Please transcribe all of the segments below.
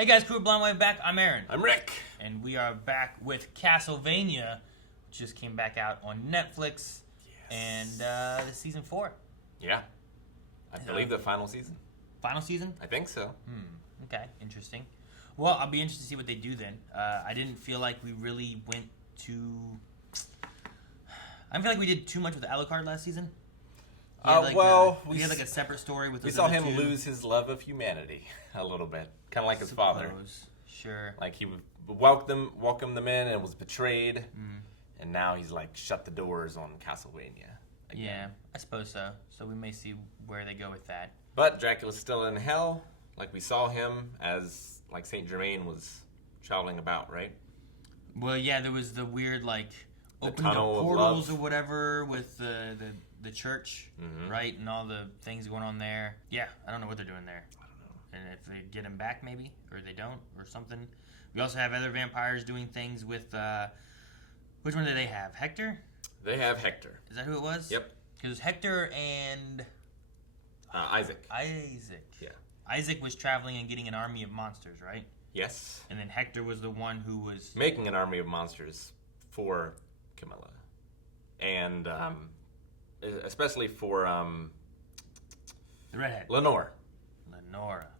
Hey guys, crew of Blind Wave back. I'm Aaron. I'm Rick. And we are back with Castlevania, which just came back out on Netflix. Yes. And this is season 4. Yeah. I believe the final season. Final season? I think so. Okay, interesting. Well, I'll be interested to see what they do then. I didn't feel like we really went too... I don't feel like we did too much with Alucard last season. We had like a separate story with. We saw him lose his love of humanity a little bit, kind of like his father. Sure. Like he welcomed them in and was betrayed, and now he's like shut the doors on Castlevania. Again. Yeah, I suppose so. So we may see where they go with that. But Dracula's still in hell. Like we saw him as like Saint Germain was traveling about, right? Well, yeah, there was the weird like opening of tunnel of portals love. or whatever with the church, right, and all the things going on there. Yeah, I don't know what they're doing there. I don't know. And if they get him back, maybe, or they don't, or something. We also have other vampires doing things with. Which one do they have? Hector? They have Hector. Is that who it was? Yep. Because Hector and Isaac. Yeah. Isaac was traveling and getting an army of monsters, right? Yes. And then Hector was the one who was making an army of monsters for Camilla, and especially for the redhead. Lenore.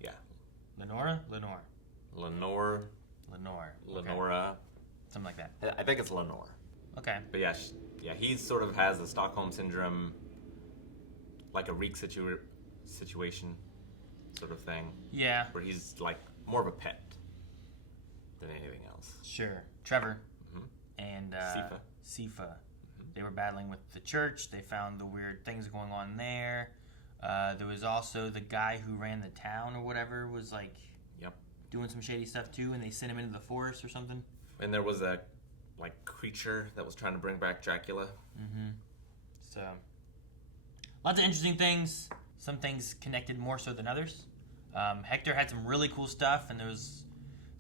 Yeah. Lenora. Something like that. I think it's Lenore. Okay. But yeah, he sort of has the Stockholm syndrome, like a Reek situation sort of thing. Yeah. Where he's like more of a pet than anything else. Sure. Trevor and Sifa. They were battling with the church. They found the weird things going on there. There was also the guy who ran the town or whatever was like doing some shady stuff too, and they sent him into the forest or something. And there was a like creature that was trying to bring back Dracula. So lots of interesting things. Some things connected more so than others. Hector had some really cool stuff, and there was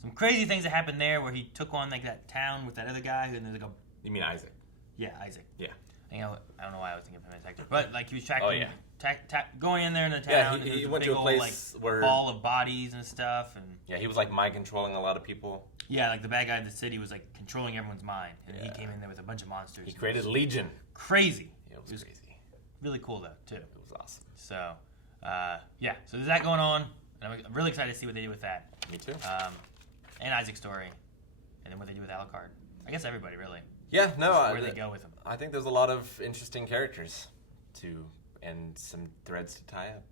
some crazy things that happened there where he took on like that town with that other guy and there's like a... You mean Isaac? Yeah, Isaac. Yeah. I don't know why I was thinking of him as Hector, but like he was tracking, going in there in the town. Yeah, and he there was went a to big a old, place like, where ball of bodies and stuff, and yeah, he was like mind controlling a lot of people. Yeah, like the bad guy in the city was like controlling everyone's mind, and he came in there with a bunch of monsters. He created Legion. Crazy. Yeah, it was crazy. Really cool though too. It was awesom. So, so there's that going on, and I'm really excited to see what they do with that. Me too. And Isaac's story, and then what they do with Alucard. I guess everybody really. Yeah, no. Where they go with them. I think there's a lot of interesting characters and some threads to tie up.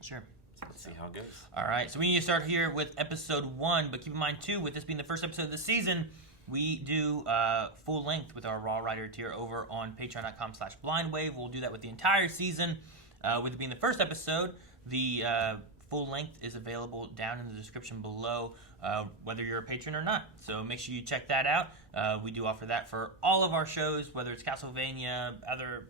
Sure. So let's see how it goes. All right, so we need to start here with episode 1, but keep in mind too, with this being the first episode of the season, we do full length with our Raw Rider tier over on patreon.com/blindwave. We'll do that with the entire season. With it being the first episode, the full length is available down in the description below, whether you're a patron or not. So make sure you check that out. We do offer that for all of our shows, whether it's Castlevania, other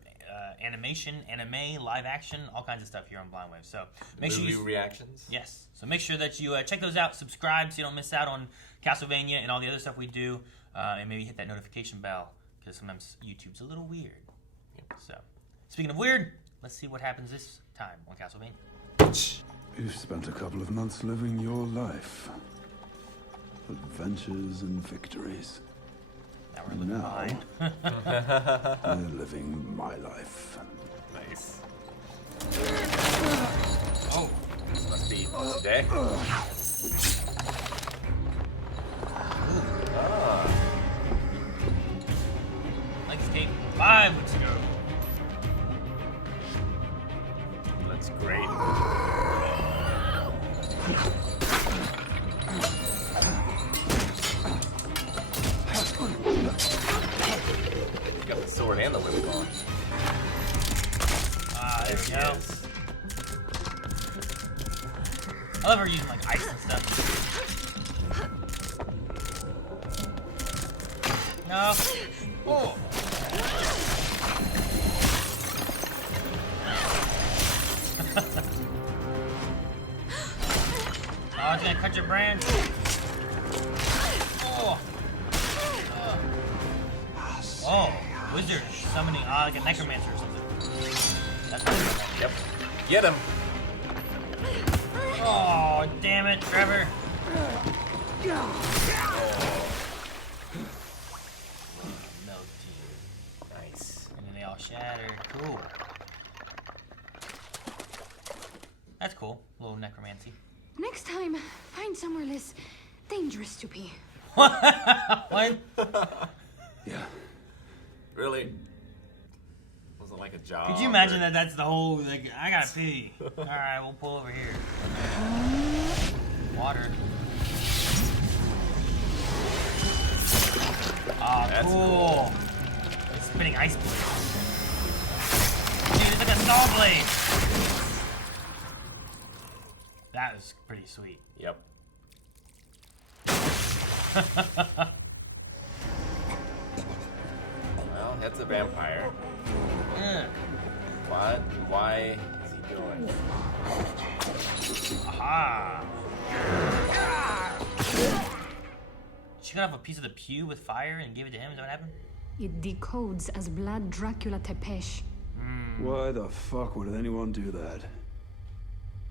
animation, anime, live action, all kinds of stuff here on Blind Wave. So make sure you reactions. Yes. So make sure that you check those out, subscribe so you don't miss out on Castlevania and all the other stuff we do, and maybe hit that notification bell because sometimes YouTube's a little weird. Yep. So speaking of weird, let's see what happens this time on Castlevania. You've spent a couple of months living your life. Adventures and victories. Now we're living mine. We're living my life. Nice. Oh. This must be today. Like escape 5 weeks ago. That's great. You got the sword and the whip going. There we go. I love her using like ice and stuff. No. Oh. Oh, it's gonna cut your branch. Oh. Oh, wizard summoning, like a necromancer or something. That's really cool. Yep. Get him. Oh, damn it, Trevor. Milk tea. Nice. And then they all shatter. Cool. That's cool. A little necromancy. Next time, find somewhere less dangerous to be. What? Yeah. Really? Wasn't like a job. Could you imagine that that's the whole, like, I gotta pee. Alright, we'll pull over here. Water. Oh, That's cool. It's spinning ice blades. Dude, it's like a saw blade. That was pretty sweet. Yep. Well, that's a vampire. What? Why is he doing? Aha! She got off a piece of the pew with fire and gave it to him? Is that what happened? It decodes as Blood Dracula Tepesh. Why the fuck would anyone do that?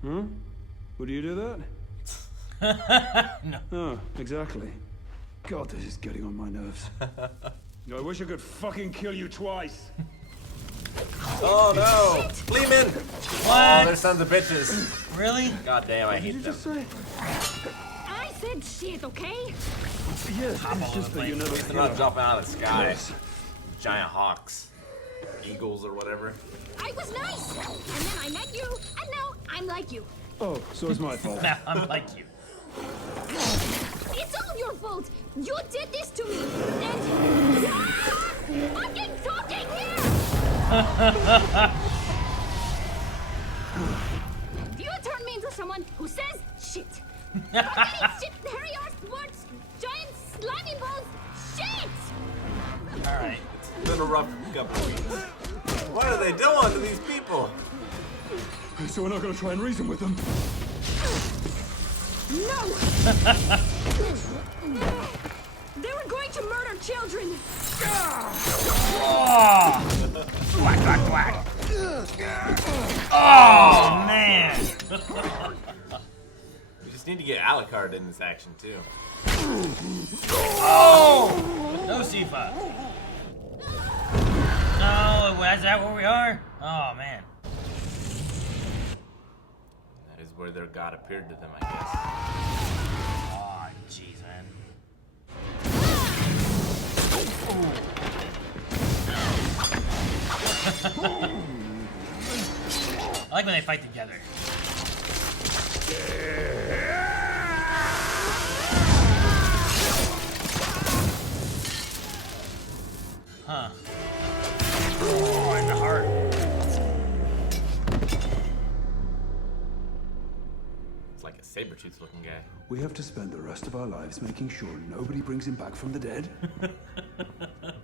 Huh? Would you do that? No. Oh, exactly. God, this is getting on my nerves. I wish I could fucking kill you twice. Oh no! Fleeman! What? Oh, they're sons of bitches. Really? God damn, I Did you hate them. just say? I said shit, okay? Yes, all it's just over the that you never. They're not jumping out of the sky. Yes. Giant hawks. Eagles or whatever. I was nice! And then I met you, and now I'm like you. Oh, so it's my fault. Now I'm like you. It's all your fault! You did this to me! And... Fucking talking here! You turn me into someone who says shit! Fucking shit, hairy arse words, giant slimy balls, shit! Alright. It's been a rough couple of weeks. What are they doing to these people? So we're not gonna try and reason with them. No! They were going to murder children! Oh! Whack, whack, whack. Oh, man. We just need to get Alucard in this action too. Oh! No, Sifa. No, is that where we are? Oh, man. That is where their god appeared to them, I guess. Oh, jeez, man. I like when they fight together. Huh. Oh, in the heart. It's like a saber-toothed looking guy. We have to spend the rest of our lives making sure nobody brings him back from the dead.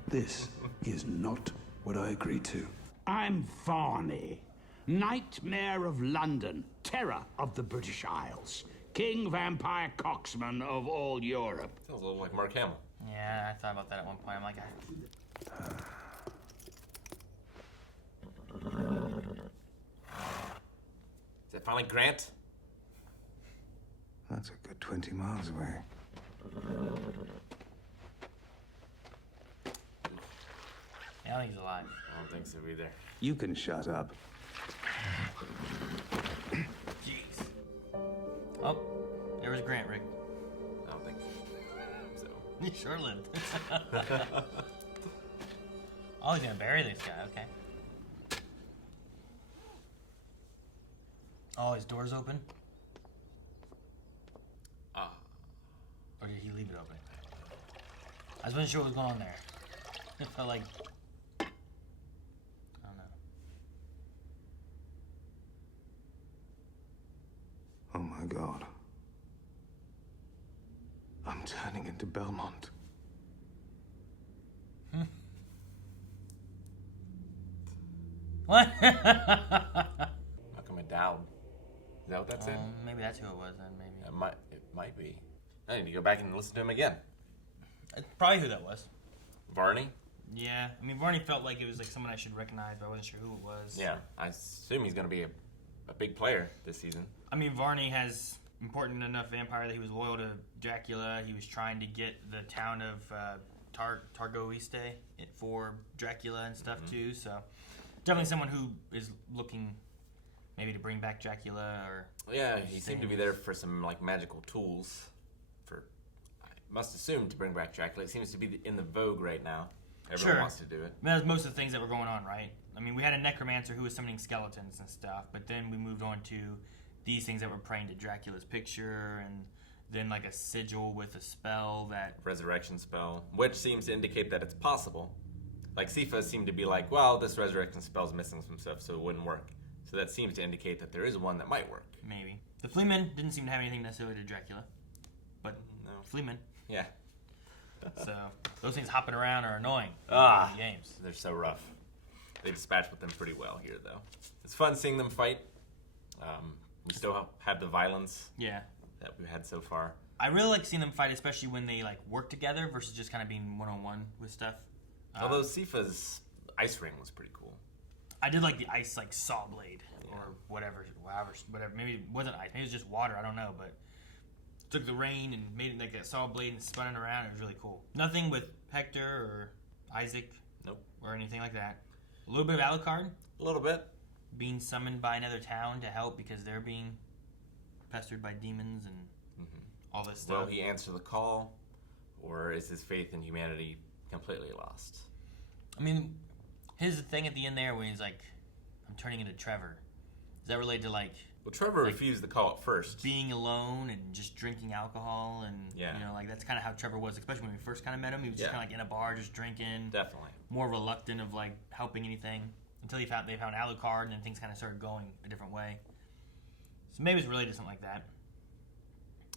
This is not what I agreed to. I'm Varney, Nightmare of London, Terror of the British Isles, King Vampire Coxman of all Europe. Sounds a little like Mark Hamill. Yeah, I thought about that at one point. I'm like, Is that finally Grant? That's a good 20 miles away. I don't think he's alive. I don't think so either. You can shut up. Jeez. Oh, there was Grant, Rick. I don't think so. He sure lived. Oh, he's gonna bury this guy. Okay. Oh, his door's open? Ah. Or did he leave it open? I wasn't sure what was going on there. It felt like... I don't know. Oh my god. I'm turning into Belmont. What? Malcolm McDowell. Is that what that said? Maybe that's who it was then, maybe. It might be. I need to go back and listen to him again. It's probably who that was. Varney? Yeah, I mean, Varney felt like it was like someone I should recognize, but I wasn't sure who it was. Yeah, I assume he's going to be a big player this season. I mean, Varney has, important enough vampire that he was loyal to Dracula. He was trying to get the town of Targoiste for Dracula and stuff too. So definitely someone who is looking maybe to bring back Dracula or. Yeah, he seemed to be there for some like magical tools. I must assume to bring back Dracula. It seems to be in the vogue right now. Everyone wants to do it. That was most of the things that were going on, right? I mean, we had a necromancer who was summoning skeletons and stuff, but then we moved on to these things that were praying to Dracula's picture, and then like a sigil with a spell that... Resurrection spell, which seems to indicate that it's possible. Like, Sifa seemed to be like, well, this resurrection spell's missing some stuff, so it wouldn't work. So that seems to indicate that there is one that might work. Maybe. The Fleamen didn't seem to have anything necessarily to Dracula, but Fleamen. Yeah. So those things hopping around are annoying in games. They're so rough. They dispatch with them pretty well here, though. It's fun seeing them fight. We still have the violence that we've had so far. I really like seeing them fight, especially when they like work together versus just kind of being one-on-one with stuff. Although Sifa's ice ring was pretty cool. I did like the ice like saw blade or whatever. Maybe it wasn't ice. Maybe it was just water. I don't know, but took the rain and made it like a saw blade and spun it around. It was really cool. Nothing with Hector or Isaac. Nope. Or anything like that. A little bit of Alucard. A little bit. Being summoned by another town to help because they're being pestered by demons and all this stuff. Will he answer the call, or is his faith in humanity completely lost? I mean, his thing at the end there when he's like, I'm turning into Trevor. Is that related to like... Well, Trevor refused the call at first. Being alone and just drinking alcohol and, you know, like that's kind of how Trevor was, especially when we first kind of met him. He was just kind of like in a bar just drinking. Definitely. More reluctant of like helping anything until they found Alucard and then things kind of started going a different way. So maybe it's related to something like that.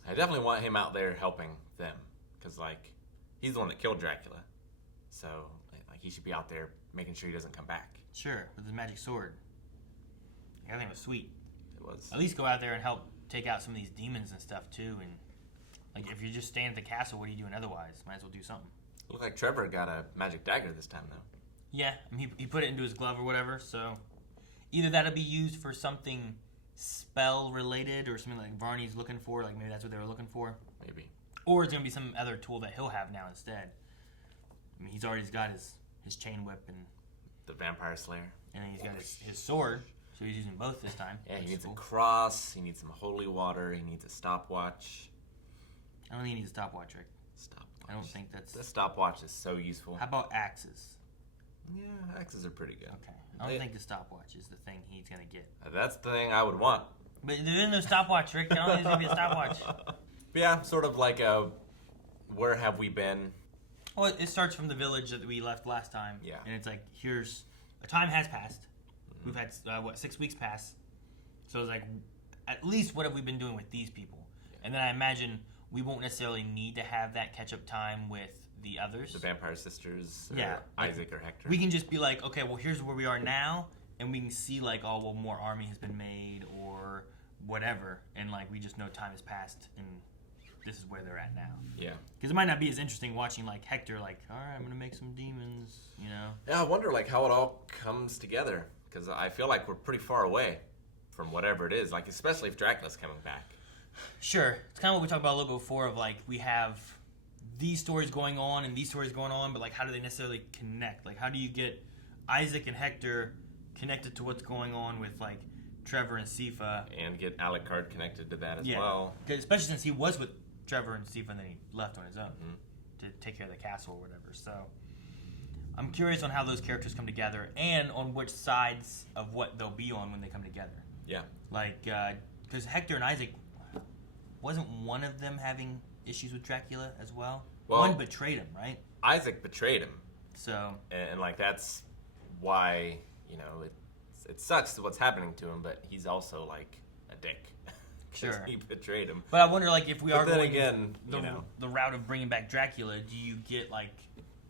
I definitely want him out there helping them because, like, he's the one that killed Dracula. So, like, he should be out there making sure he doesn't come back. Sure, with his magic sword. I think it was sweet. It was. At least go out there and help take out some of these demons and stuff, too. And, like, if you're just staying at the castle, what are you doing otherwise? Might as well do something. Looked like Trevor got a magic dagger this time, though. Yeah, I mean, he put it into his glove or whatever, so either that'll be used for something spell-related or something like Varney's looking for, like maybe that's what they were looking for. Maybe. Or it's going to be some other tool that he'll have now instead. I mean, he's already got his chain whip and... The Vampire Slayer. And then he's got his sword, so he's using both this time. Yeah, he needs a cross, he needs some holy water, he needs a stopwatch. I don't think he needs a stopwatch, Rick. Stopwatch. I don't think that's... The stopwatch is so useful. How about axes? Yeah, axes are pretty good. Okay. I don't think the stopwatch is the thing he's going to get. That's the thing I would want. But there is no stopwatch, Rick. I don't think there's going to be a stopwatch. But yeah, sort of like a, where have we been? Well, it starts from the village that we left last time. Yeah. And it's like, here's... A time has passed. Mm-hmm. We've had, 6 weeks pass. So it's like, at least what have we been doing with these people? Yeah. And then I imagine we won't necessarily need to have that catch-up time with the others. The Vampire Sisters, or Isaac or Hector. We can just be like, okay, well, here's where we are now, and we can see, like, oh, well, more army has been made, or whatever, and, like, we just know time has passed, and this is where they're at now. Yeah. Because it might not be as interesting watching, like, Hector, like, all right, I'm going to make some demons, you know? Yeah, I wonder, like, how it all comes together, because I feel like we're pretty far away from whatever it is, like, especially if Dracula's coming back. Sure. It's kind of what we talked about a little bit before of, like, we have these stories going on and these stories going on, but, like, how do they necessarily connect? Like, how do you get Isaac and Hector connected to what's going on with, like, Trevor and Sifa? And get Alucard connected to that as well. Especially since he was with Trevor and Sifa and then he left on his own to take care of the castle or whatever. So I'm curious on how those characters come together and on which sides of what they'll be on when they come together. Yeah. Like, because Hector and Isaac, wasn't one of them having issues with Dracula as well? One betrayed him, right? Isaac betrayed him. So... And like, that's why, you know, it sucks what's happening to him, but he's also, like, a dick. Sure. He betrayed him. But I wonder, like, if we are going again, the route of bringing back Dracula, do you get, like,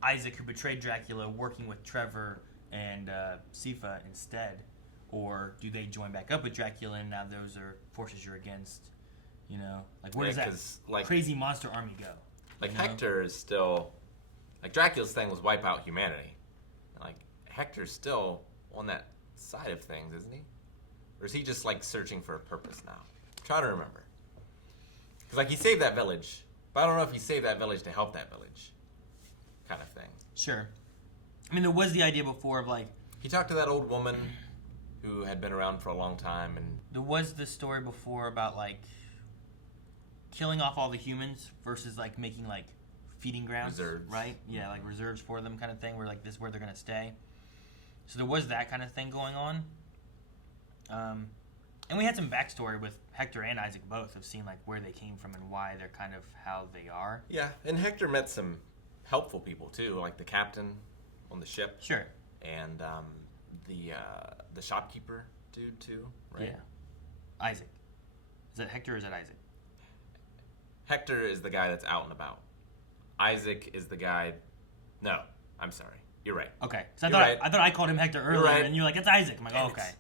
Isaac, who betrayed Dracula, working with Trevor and Sifa instead? Or do they join back up with Dracula and now those are forces you're against? You know? Like, where does that crazy monster army go? Like, Hector is still... Like, Dracula's thing was wipe out humanity. And, like, Hector's still on that side of things, isn't he? Or is he just, like, searching for a purpose now? I'm trying to remember. Because, like, he saved that village, but I don't know if he saved that village to help that village, kind of thing. Sure. I mean, there was the idea before of, like... He talked to that old woman who had been around for a long time, and... There was this story before about, like, killing off all the humans versus, like, making, like, feeding grounds. Reserves. Right? Yeah, like, reserves for them kind of thing, where, like, this is where they're going to stay. So there was that kind of thing going on. And we had some backstory with Hector and Isaac both of seeing, like, where they came from and why they're kind of how they are. Yeah, and Hector met some helpful people, too, like the captain on the ship. Sure. And the shopkeeper dude, too, right? Yeah. Isaac. Is that Hector or is that Isaac? Hector is the guy that's out and about. Isaac is the guy... No, I'm sorry. You're right. Okay. So Right. I thought I called him Hector earlier, right. and you're like, it's Isaac. I'm like, Damn oh, it. okay.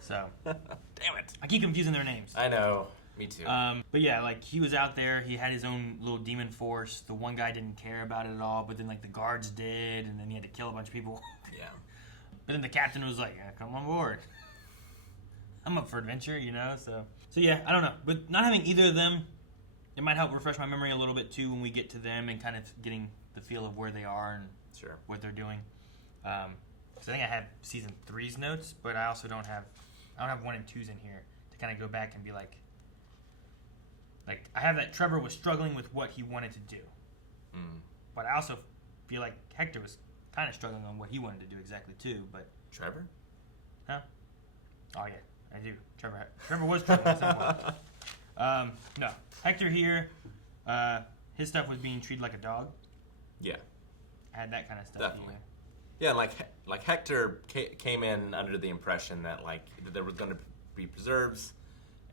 So... Damn it. I keep confusing their names. I know. Me too. But yeah, like, he was out there. He had his own little demon force. The one guy didn't care about it at all, but then, like, the guards did, and then he had to kill a bunch of people. Yeah. But then the captain was like, yeah, come on board. I'm up for adventure, you know? So yeah, I don't know. But not having either of them, it might help refresh my memory a little bit, too, when we get to them and kind of getting the feel of where they are and Sure. what they're doing. Because I think I have season 3's notes, but I also don't have 1 and 2's in here to kind of go back and be like I have that Trevor was struggling with what he wanted to do. But I also feel like Hector was kind of struggling on what he wanted to do exactly too. But Trevor? huh? Oh yeah, I do. Trevor was struggling at some point. No, Hector here. His stuff was being treated like a dog. Yeah. I had that kind of stuff. Definitely. Here. Yeah, like Hector came in under the impression that, like, that there was going to be preserves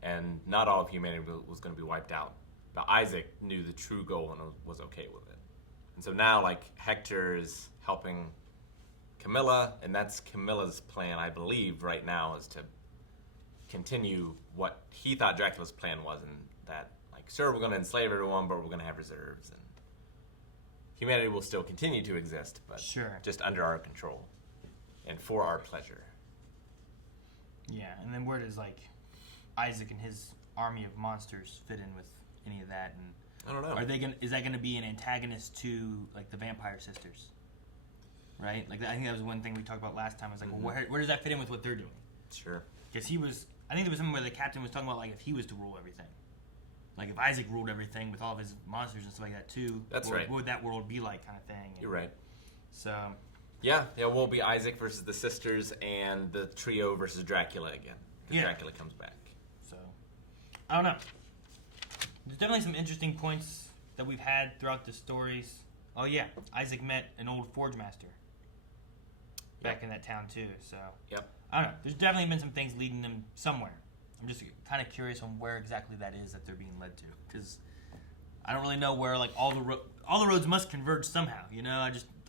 and not all of humanity was going to be wiped out. But Isaac knew the true goal and was okay with it. And so now, like, Hector is helping Camilla, and that's Camilla's plan, I believe, right now, is to continue what he thought Dracula's plan was, and that, like, sure, we're going to enslave everyone, but we're going to have reserves, and humanity will still continue to exist, but Sure. just under our control and for our pleasure. Yeah, and then where does like Isaac and his army of monsters fit in with any of that? And I don't know. is that gonna be an antagonist to like the Vampire Sisters? Right? Like I think that was one thing we talked about last time. I was like, well, where does that fit in with what they're doing? Sure. Because I think there was something where the captain was talking about like if he was to rule everything. Like if Isaac ruled everything with all of his monsters and stuff like that too. That's right. What would that world be like, kind of thing? And You're right. So. Yeah, we'll be Isaac versus the sisters and the trio versus Dracula again. Because Yeah. Dracula comes back. So, I don't know. There's definitely some interesting points that we've had throughout the stories. Oh yeah, Isaac met an old forge master back in that town too. So, Yep. I don't know. There's definitely been some things leading them somewhere. I'm just kind of curious on where exactly that is that they're being led to, because I don't really know where like all the roads must converge somehow. You know,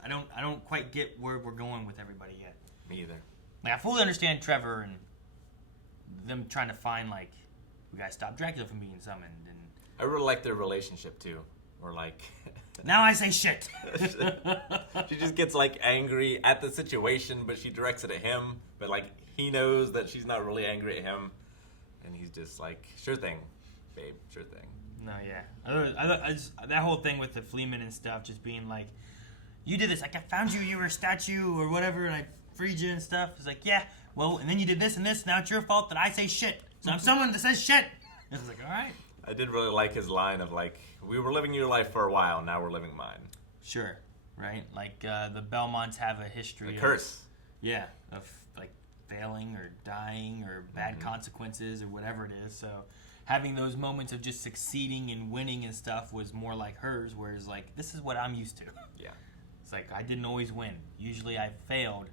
I don't quite get where we're going with everybody yet. Me either. Like I fully understand Trevor and them trying to find like we gotta stop Dracula from being summoned, and I really like their relationship too. Or like now I say shit. she just gets like angry at the situation, but she directs it at him. But like he knows that she's not really angry at him, and he's just like, sure thing, babe, sure thing. No, yeah. I just, that whole thing with the Fleeman and stuff, just being like, you did this. Like, I found you. You were a statue or whatever, and I freed you and stuff. It's like, yeah, well, and then you did this and this. Now it's your fault that I say shit. So I'm someone that says shit. It's like, all right. I did really like his line of like, we were living your life for a while, now we're living mine. Sure, right? Like, the Belmonts have a history The curse. Yeah, of, like, failing or dying or bad consequences or whatever it is. So having those moments of just succeeding and winning and stuff was more like hers, whereas, like, this is what I'm used to. Yeah. It's like, I didn't always win. Usually I failed,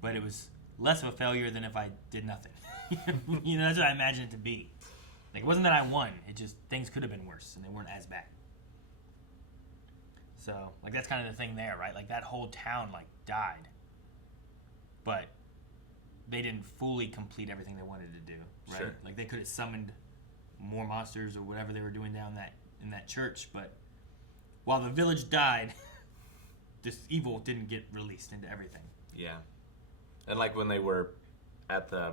but it was less of a failure than if I did nothing. You know, that's what I imagine it to be. Like, it wasn't that I won. It just, things could have been worse, and they weren't as bad. So, like, that's kind of the thing there, right? Like, that whole town, like, died. But they didn't fully complete everything they wanted to do, right? Sure. Like, they could have summoned more monsters or whatever they were doing down in that church, but while the village died, this evil didn't get released into everything. Yeah. And like when they were at the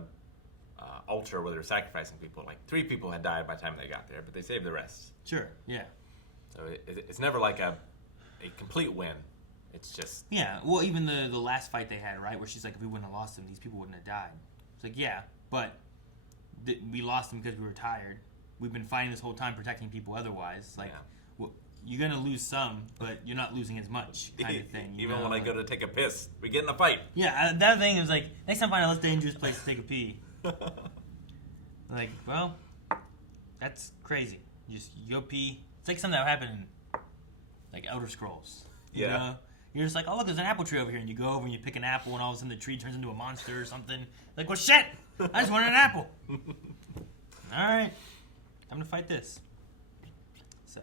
altar where they were sacrificing people. Like 3 people had died by the time they got there, but they saved the rest. Sure. Yeah. So it's never like a complete win. It's just Yeah. Well, even the last fight they had, right, where she's like, if we wouldn't have lost them, these people wouldn't have died. It's like, yeah, but we lost them because we were tired. We've been fighting this whole time, protecting people otherwise. Like, Yeah. well, you're gonna lose some, but you're not losing as much, kind of thing. even when I go to take a piss, we get in a fight. Yeah, that thing is like, next time find a less dangerous place to take a pee. Like, well, that's crazy. You go pee. It's like something that would happen in, like, Elder Scrolls. You Yeah. know? You're just like, oh, look, there's an apple tree over here. And you go over and you pick an apple, and all of a sudden the tree turns into a monster or something. Like, well, shit! I just wanted an apple. All right. Time to fight this. So.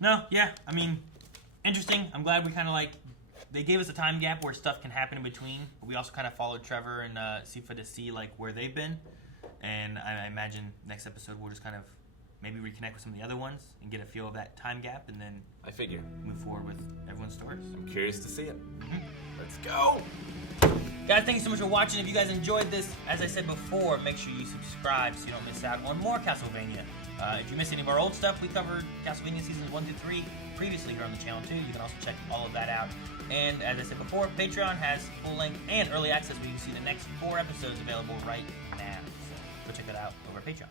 No, yeah. I mean, interesting. I'm glad we kind of, like, they gave us a time gap where stuff can happen in between. But we also kind of followed Trevor and Sifa to see, like, where they've been. And I imagine next episode we'll just kind of maybe reconnect with some of the other ones and get a feel of that time gap, and then I figure. move forward with everyone's stories. I'm curious to see it. Let's go! Guys, thank you so much for watching. If you guys enjoyed this, as I said before, make sure you subscribe so you don't miss out on more Castlevania. If you missed any of our old stuff, we covered Castlevania Seasons 1 through 3 previously here on the channel too. You can also check all of that out. And as I said before, Patreon has full-length and early access where you can see the next 4 episodes available right now. So go check that out over at Patreon.